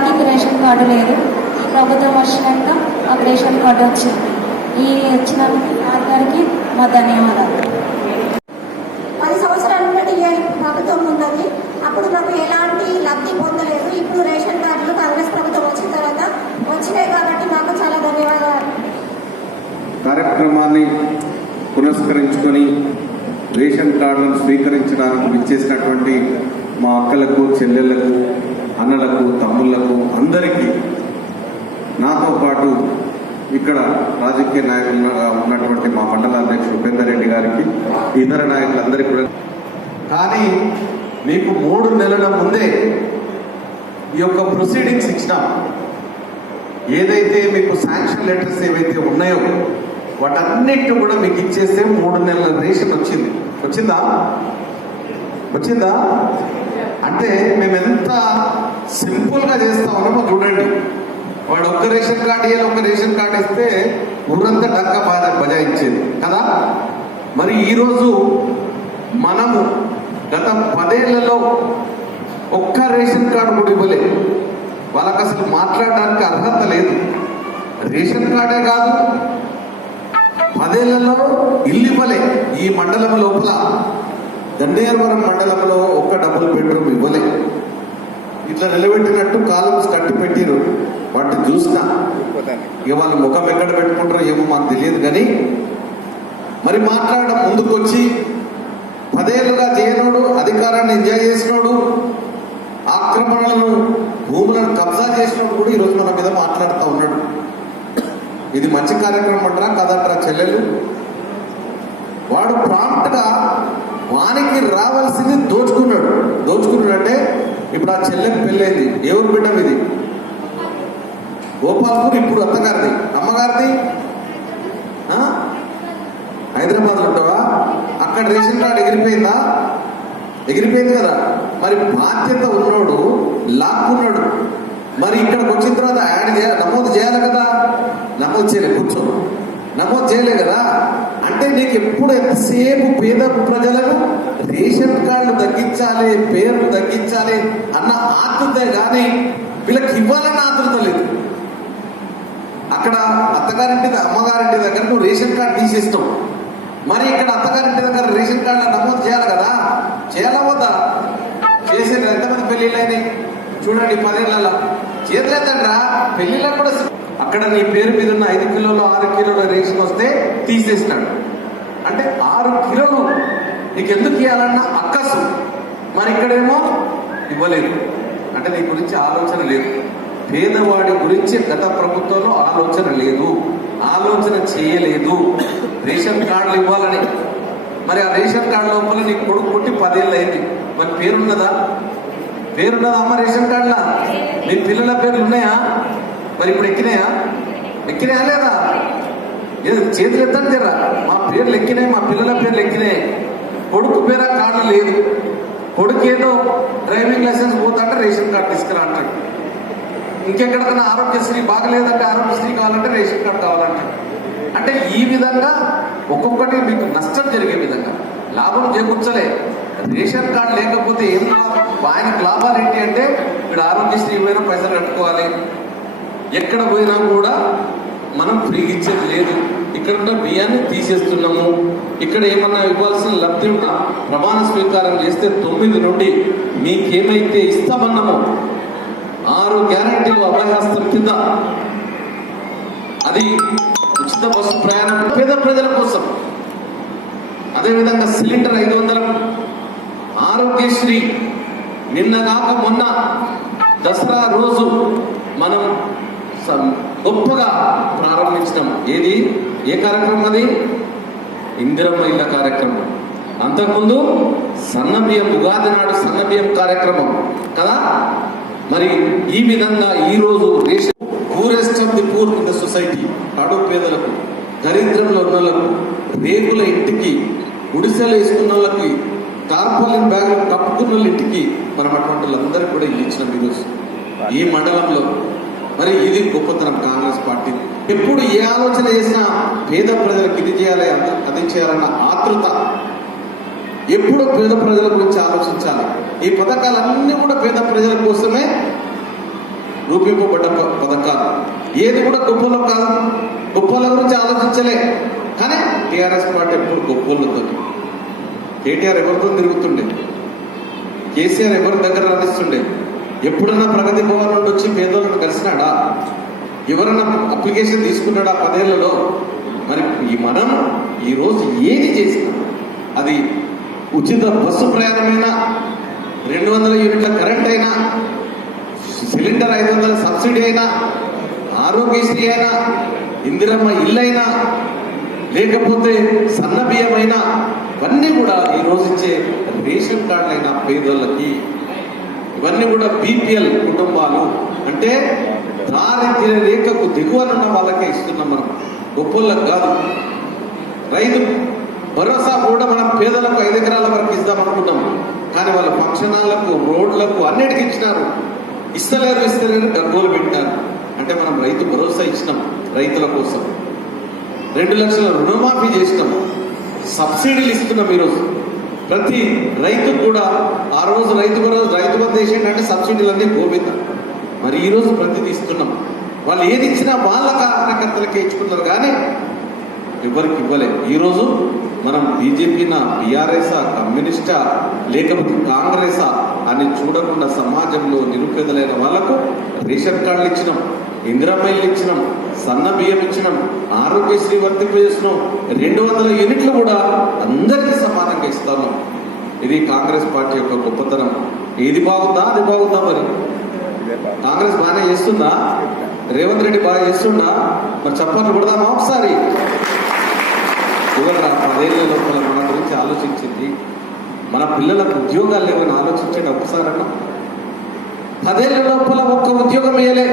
ఇంతవరకు ration card లేదు. ఈ ప్రభుత్వం వచ్చినాక మాకు రేషన్ కార్డు వచ్చింది. ఈ వచ్చినందుకు సార్ గారికి మా ధన్యవాదాలు. పది సంవత్సరాల నుండి ప్రభుత్వం ఉన్నది. అప్పుడు మాకు ఎలాంటి లబ్ధి పొందలేదు. ఇప్పుడు రేషన్ కార్డులు కాంగ్రెస్ ప్రభుత్వం వచ్చిన తర్వాత వచ్చినాయి కాబట్టి మాకు చాలా ధన్యవాదాలు. కార్యక్రమాన్ని పురస్కరించుకొని రేషన్ కార్డులను స్వీకరించడానికి విచ్చేసినటువంటి మా అక్కలకు చెల్లెళ్ళకు అన్నలకు తమ్ముళ్ళకు అందరికీ నాతో పాటు ఇక్కడ రాజకీయ నాయకులుగా ఉన్నటువంటి మా మండల అధ్యక్షుడు ఉపేందర్ రెడ్డి గారికి ఇతర నాయకులందరికీ కూడా. కానీ మీకు మూడు నెలల ముందే ఈ యొక్క ప్రొసీడింగ్స్ ఇచ్చినాం. ఏదైతే మీకు శాంక్షన్ లెటర్స్ ఏవైతే ఉన్నాయో వాటన్నిటిని కూడా మీకు ఇచ్చేస్తే మూడు నెలల రేషన్ వచ్చింది. వచ్చిందా? వచ్చిందా? అంటే మేము ఎంత సింపుల్గా చేస్తా ఉన్నామో చూడండి. వాడు ఒక్క రేషన్ కార్డు ఇవ్వాలి ఒక్క రేషన్ కార్డు ఇస్తే ఊరంతా డక్క బాధ బజాయించేది. కదా? మరి ఈరోజు మనము గత పదేళ్ళలో ఒక్క రేషన్ కార్డు కూడా ఇవ్వలేదు. వాళ్ళకి అసలు మాట్లాడడానికి అర్హత లేదు. రేషన్ కార్డే కాదు పదేళ్ళలో ఇల్లు ఇవ్వలే ఈ మండలం లోపల. దండేశ్వరం మండలంలో ఒక్క డబుల్ బెడ్రూమ్ ఇవ్వలే. ఇట్లా నిలబెట్టినట్టు కాలమ్స్ కట్టి పెట్టిరు. వాటిని చూసినా. ఇక వాళ్ళ ముఖం ఎక్కడ పెట్టుకుంటారో ఏమో మాకు తెలియదు కానీ మరి మాట్లాడడం ముందుకొచ్చి పదేళ్ళుగా చేయనోడు అధికారాన్ని ఎంజాయ్ చేసినోడు ఆక్రమణలను భూములను కబ్జా చేసినోడు కూడా ఈరోజు మన మీద మాట్లాడుతూ ఉన్నాడు. ఇది మంచి కార్యక్రమం అంటారా కదంటారా చెల్లెలు వాడు ప్రాంప్ట్గా వానికి రావాల్సింది దోచుకున్నాడు. దోచుకున్నాడు అంటే ఇప్పుడు ఆ చెల్లెకి పెళ్ళైంది. ఎవరు బిడ్డం ఇది గోపాల్పూర్ ఇప్పుడు అత్తగారిది. అమ్మగారిది? ఆ? హైదరాబాద్ ఉంటావా? అక్కడ రేషన్ కార్డు ఎగిరిపోయిందా? ఎగిరిపోయింది కదా. మరి బాధ్యత ఉన్నోడు లాక్కున్నాడు. మరి ఇక్కడికి వచ్చిన తర్వాత యాడ్ చేయాలి నమోదు చేయాలి కదా? నమోదు చేయలేదు. కూర్చో. నమోదు చేయలే కదా? అంటే నీకు ఎప్పుడు ఎంతసేపు పేద ప్రజలకు రేషన్ కార్డు తగ్గించాలి పేర్లు తగ్గించాలి అన్న ఆతృత కానీ వీళ్ళకి ఇవ్వాలన్న ఆతృత లేదు. అక్కడ అత్తగారింటి అమ్మగారింటి దగ్గర నువ్వు రేషన్ కార్డు తీసేస్తావు మరి ఇక్కడ అత్తగారింటి దగ్గర రేషన్ కార్డు నమోదు చేయాలి కదా? చేయాలా వద్దా? చేసేది ఎంతమంది పెళ్ళిళ్ళు అయినాయి చూడండి పదేళ్ళలో చేతులేదండ్రా పెళ్ళిళ్ళకు కూడా అక్కడ నీ పేరు మీద ఉన్న ఐదు కిలోలు ఆరు కిలోల రేషన్ వస్తే తీసేసినాడు అంటే ఆరు కిలోలు. నీకు ఎందుకు ఇవ్వాలన్న అక్కసు. మరి ఇక్కడేమో ఇవ్వలేదు. అంటే నీ గురించి ఆలోచన లేదు. పేదవాడి గురించి గత ప్రభుత్వంలో ఆలోచన లేదు. ఆలోచన చేయలేదు. రేషన్ కార్డులు ఇవ్వాలని. మరి ఆ రేషన్ కార్డు లోపల నీ కొడుకు పుట్టి పదేళ్ళు అయింది. మరి పేరున్నదా? పేరున్నదా అమ్మ రేషన్ కార్డులా? మీ పిల్లల పేర్లు ఉన్నాయా? మరి ఇప్పుడు ఎక్కినాయా? ఎక్కినాయా లేదా? ఏదో చేతులు ఎత్తండి తెరా మా పేర్లు ఎక్కినాయి మా పిల్లల పేర్లు ఎక్కినాయి. కొడుకు పేర కార్డు లేదు. కొడుకు ఏదో డ్రైవింగ్ లైసెన్స్ పోతాంటే రేషన్ కార్డు తీసుకురా అంటాడు ఇంకెక్కడికన్నా ఆరోగ్యశ్రీ బాగలేదంటే ఆరోగ్యశ్రీ కావాలంటే రేషన్ కార్డు కావాలంటాడు. అంటే ఈ విధంగా ఒక్కొక్కటి మీకు నష్టం జరిగే విధంగా. లాభం చేకూర్చలే. రేషన్ కార్డు లేకపోతే ఏం లాభం? ఆయనకు లాభాలు ఏంటి అంటే ఇక్కడ ఆరోగ్యశ్రీ పోయినా పైసలు కట్టుకోవాలి. ఎక్కడ పోయినా కూడా మనం ఫ్రీగా ఇచ్చేది లేదు. ఇక్కడ ఉన్న బియ్యాన్ని తీసేస్తున్నాము. ఇక్కడ ఏమన్నా ఇవ్వాల్సిన లబ్ధి ఉన్నా ప్రమాణ స్వీకారం చేస్తే తొమ్మిది నుండి మీకేమైతే ఇస్తామన్నామో ఆరు గ్యారంటీలు అభయహస్తం కింద అది ఉచిత బస్సు ప్రయాణం పేద ప్రజల కోసం. అదేవిధంగా సిలిండర్ ఐదు వందల. ఆరోగ్యశ్రీ నిన్న కాక మొన్న దసరా రోజు మనం గొప్పగా ప్రారంభించడం. ఏది? ఏ కార్యక్రమం అది? ఇందిరమ్మ ఇళ్ళ కార్యక్రమం. అంతకుముందు సన్నబియ్యం ఉగాది నాడు సన్నబియ్యం కార్యక్రమం కదా? మరి ఈ విధంగా ఈ రోజు ration poorest of the poor in the society కడు పేదలకు దరిద్రంలో ఉన్న వాళ్ళకు రేకుల ఇంటికి గుడిసెలు వేసుకున్న వాళ్ళకి టార్పాలిన్ బ్యాగులు కప్పుకున్న ఇంటికి మనం అటువంటి వాళ్ళందరికీ కూడా ఇల్లు ఇచ్చినాం ఈరోజు. ఈ మండలంలో మరి ఇది గొప్పతనం కాంగ్రెస్ పార్టీ. ఎప్పుడు ఏ ఆలోచన చేసినా పేద ప్రజలకు ఇది చేయాలి అది- అది చేయాలన్న ఆతృత. ఎప్పుడు పేద ప్రజల గురించి ఆలోచించాలి. ఈ పథకాలన్నీ కూడా పేద ప్రజల కోసమే రూపింపబడ్డ పథకాలు. ఏది కూడా గొప్పలో కాదు. గొప్పల గురించి ఆలోచించలే. కానీ టీఆర్ఎస్ పార్టీ ఎప్పుడు గొప్పలతో కేటీఆర్ ఎవరితో తిరుగుతుండే? కేసీఆర్ ఎవరి దగ్గర రాణిస్తుండే? ఎప్పుడన్నా ప్రగతి భవన్ నుండి వచ్చి పేదోళ్ళని కలిసినాడా? ఎవరన్నా అప్లికేషన్ తీసుకున్నాడా పదేళ్ళలో? మరి ఈ మనం ఈరోజు ఏది చేసినా అది ఉచిత బస్సు ప్రయాణమైనా రెండు వందల యూనిట్ల కరెంట్ అయినా సిలిండర్ ఐదు వందల సబ్సిడీ అయినా ఆరోగ్యశ్రీ అయినా ఇందిరమ్మ ఇల్లైనా లేకపోతే సన్న బియ్యమైనా ఇవన్నీ కూడా ఈరోజు ఇచ్చే రేషన్ కార్డులైన పేదోళ్ళకి ఇవన్నీ కూడా బీపీఎల్ కుటుంబాలు. అంటే దారిద్ర్య రేఖకు దిగువనున్న వాళ్ళకే ఇస్తున్నాం మనం. గొప్పలకు కాదు. రైతు భరోసా కూడా మనం పేదలకు ఐదు ఎకరాల వరకు ఇస్తాం అనుకున్నాం కానీ వాళ్ళ ఫంక్షనాలకు రోడ్లకు అన్నిటికీ ఇచ్చినారు. ఇస్తలేరు ఇస్తలేరు డబ్బులు పెట్టారు అంటే మనం రైతు భరోసా ఇచ్చినాం రైతుల కోసం. రెండు లక్షల రుణమాఫీ చేసినాం. సబ్సిడీలు ఇస్తున్నాం ఈరోజు. ప్రతి రైతు కూడా ఆ రోజు రైతు రైతు బంధు వేసిండంటే సబ్సిడీలన్నీ గోవింద. మరి ఈరోజు రోజు ప్రతిదీ ఇస్తున్నాం వాళ్ళు ఏది ఇచ్చినా వాళ్ళ కార్యకర్తలకే ఇచ్చుకున్నారు కానీ ఎవరికి ఇవ్వలేదు. ఈరోజు మనం బీజేపీనా బీఆర్ఎసా కమ్యూనిస్టా లేకపోతే కాంగ్రెసా అని చూడకుండా సమాజంలో నిరుపేదలైన వాళ్ళకు రేషన్ కార్డులు ఇచ్చినాం. ఇందిరామైలు ఇచ్చినాం సన్న బియ్యం ఇచ్చినాం ఆరోగ్యశ్రీ వర్తింపజేసినాం రెండు వందల యూనిట్లు కూడా అందరికీ సమానంగా ఇస్తాను. ఇది కాంగ్రెస్ పార్టీ యొక్క గొప్పతనం. ఇది బాగుందా అది బాగుందా మరి? కాంగ్రెస్ బాగానే చేస్తుందా? రేవంత్ రెడ్డి బాగా చేస్తుందా మరి చెప్పాలి కొడదామా ఒకసారి? ఇవాళ పదేళ్ళ లోపల మన గురించి ఆలోచించింది. మన పిల్లలకు ఉద్యోగాలు లేవని ఆలోచించండి ఒకసారన్నా. పదేళ్ళ లోపల ఒక్క ఉద్యోగం ఇయ్యలే.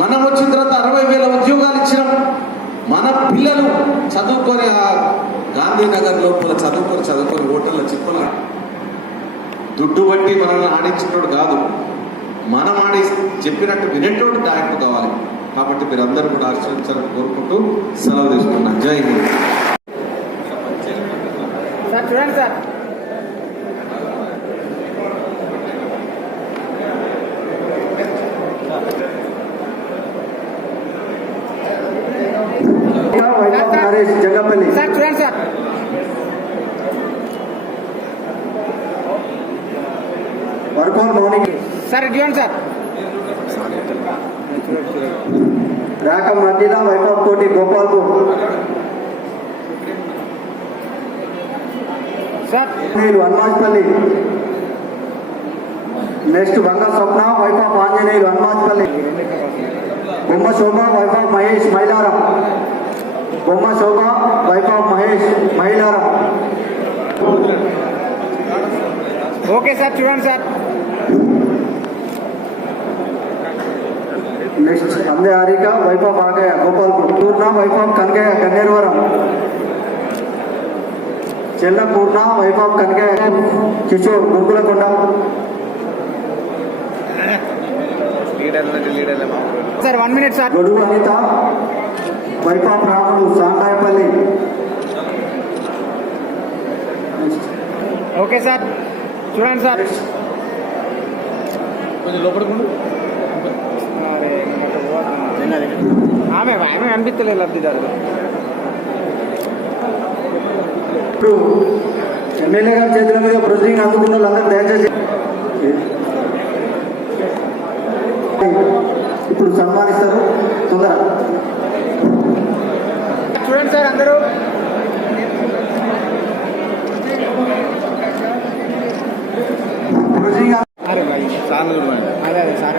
మనం వచ్చిన తర్వాత అరవై వేల ఉద్యోగాలు ఇచ్చినాం. మన పిల్లలు చదువుకొని ఆ గాంధీనగర్ లోపల చదువుకొని చదువుకొని హోటల్లో చిప్పల దుడ్డు బట్టి మనల్ని ఆడించినోడు కాదు. మనం ఆడి చెప్పినట్టు వినేటోడు నాయకుడు కావాలి. కాబట్టి మీరందరూ కూడా ఆశ్రయించాలని కోరుకుంటూ సెలవు తీసుకున్నా జై హింద్. సార్ చూడండి sir. వర్కోల్ మౌనిక్ సార్ ఇటు చూడండి సార్ రాకం మధ్యలో వైభవ్ కోటి గోపాల్పూర్ సార్ నేను Hanumajpalli next Banga Swapna Vaibhav Anjaneyulu Hanumajpalli Bomma Shobha Vaibhav Mahesh Mailaram Bomma Shobha Vaibhav Mahesh Mailaram okay sir చూడండి సార్ నెక్స్ట్ అందే హారిక వైభవ్ ఆగయ గోపాల్పూర్. పూర్ణ Vaibhav Kanakaiah Kanneruvaram. Chella Purna Vaibhav Kanakaiah Kishore Gurukulakonda. Sir one minute sir. Godugu Anitha Vaibhav Ramudu Sankayapalli okay sir. చూడండి sir. అరే, ఆమె ఆమె అనిపించలేదు లబ్ధిదారులు ఇప్పుడు MLA గారి చేతుల మీద ప్రొసీడింగ్ అందుకున్న వాళ్ళందరూ దయచేసి ఇప్పుడు సన్మానిస్తారు. తొందర. చూడండి సార్ అందరూ. ప్రొసీడింగ్ అరే భాయ్ అదే అదే సార్